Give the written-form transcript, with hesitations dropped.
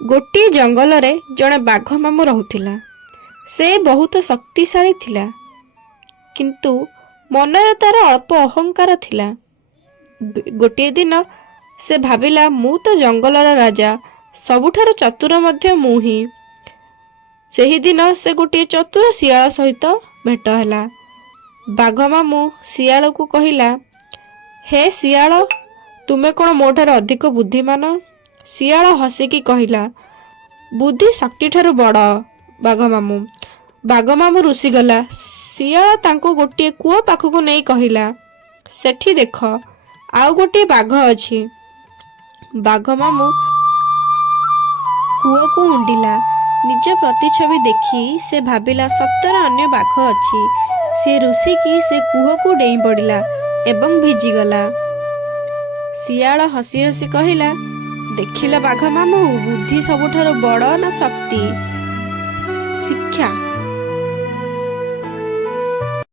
ଗୋଟିଏ ଜଙ୍ଗଲରେ ଜଣେ ବାଘ ମାମୁଁ ରହୁଥିଲା। ସେ ବହୁତ ଶକ୍ତିଶାଳୀ ଥିଲା, କିନ୍ତୁ ମନରେ ତାର ଅଳ୍ପ ଅହଙ୍କାର ଥିଲା। ଗୋଟିଏ ଦିନ ସେ ଭାବିଲା, ମୁଁ ତ ଜଙ୍ଗଲର ରାଜା, ସବୁଠାରୁ ଚତୁର ମଧ୍ୟ ମୁଁ ହିଁ। ସେହିଦିନ ସେ ଗୋଟିଏ ଚତୁର ଶିଆଳ ସହିତ ଭେଟ ହେଲା। ବାଘ ମାମୁଁ ଶିଆଳକୁ କହିଲା, ହେ ଶିଆଳ, ତୁମେ କ'ଣ ମୋ ଠାରୁ ଅଧିକ ବୁଦ୍ଧିମାନ? ଶିଆଳ ହସିକି କହିଲା, ବୁଦ୍ଧି ଶକ୍ତିଠାରୁ ବଡ଼ ବାଘ ମାମୁଁ। ବାଘ ମାମୁଁ ରୁଷିଗଲା। ଶିଆଳ ତାଙ୍କୁ ଗୋଟିଏ କୂଅ ପାଖକୁ ନେଇ କହିଲା, ସେଠି ଦେଖ, ଆଉ ଗୋଟିଏ ବାଘ ଅଛି। ବାଘ ମାମୁଁ କୂଅକୁ ଉଣ୍ଡିଲା। ନିଜ ପ୍ରତିଛବି ଦେଖି ସେ ଭାବିଲା, ସତରେ ଅନ୍ୟ ବାଘ ଅଛି। ସେ ରୁଷିକି ସେ କୂଅକୁ ଡେଇଁ ପଡ଼ିଲା ଏବଂ ଭିଜିଗଲା। ଶିଆଳ ହସି ହସି କହିଲା, ଦେଖିଲ ବାଘ ମାମୁଁ, ବୁଦ୍ଧି ସବୁଠାରୁ ବଡ଼ ନା ଶକ୍ତି? ଶିକ୍ଷା